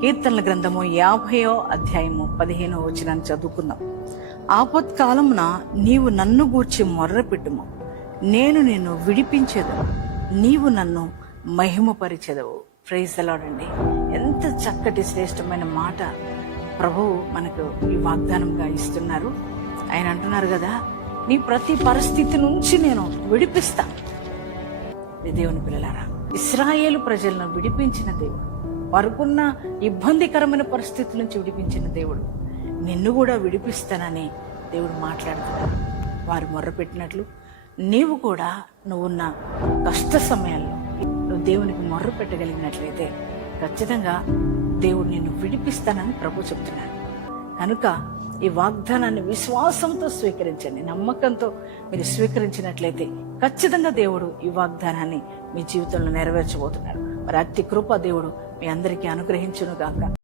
కీర్తనల గ్రంథము యాభయో అధ్యాయము పదిహేనో వచనాన్ని చదువుకుందాం. ఆపత్కాలమున నీవు నన్ను గూర్చి మొర్రపెట్టుము. నేను నిన్ను విడిపించేదవు నీవు నన్ను మహిమపరిచెదవు. ప్రైజ్ అలాడండి ఎంత చక్కటి శ్రేష్టమైన మాట ప్రభువు మనకు ఈ వాగ్దానంగా ఇస్తున్నారు. ఆయన అంటున్నారు కదా నీ ప్రతి పరిస్థితి నుంచి నేను విడిపిస్తా. దేవుని పిల్లలారా ఇస్రాయేలు ప్రజలను విడిపించిన దేవుడు వారికున్న ఇబ్బందికరమైన పరిస్థితి నుంచి విడిపించిన దేవుడు. నిన్ను కూడా విడిపిస్తానని దేవుడు మాట్లాడుతున్నాడు. వారు మొర్రపెట్టినట్లు నీవు కూడా నువ్వున్న కష్ట సమయాల్లో నువ్వు దేవునికి మొర్ర పెట్టగలిగినట్లయితే ఖచ్చితంగా దేవుడు నిన్ను విడిపిస్తానని ప్రభు చెప్తున్నాడు. కనుక ఈ వాగ్దానాన్ని విశ్వాసంతో స్వీకరించండి. నమ్మకంతో మీరు స్వీకరించినట్లయితే ఖచ్చితంగా దేవుడు ఈ వాగ్దానాన్ని మీ జీవితంలో నెరవేర్చబోతున్నాడు. మరి అతి కృప దేవుడు మీ అందరికీ అనుగ్రహించునుగాక.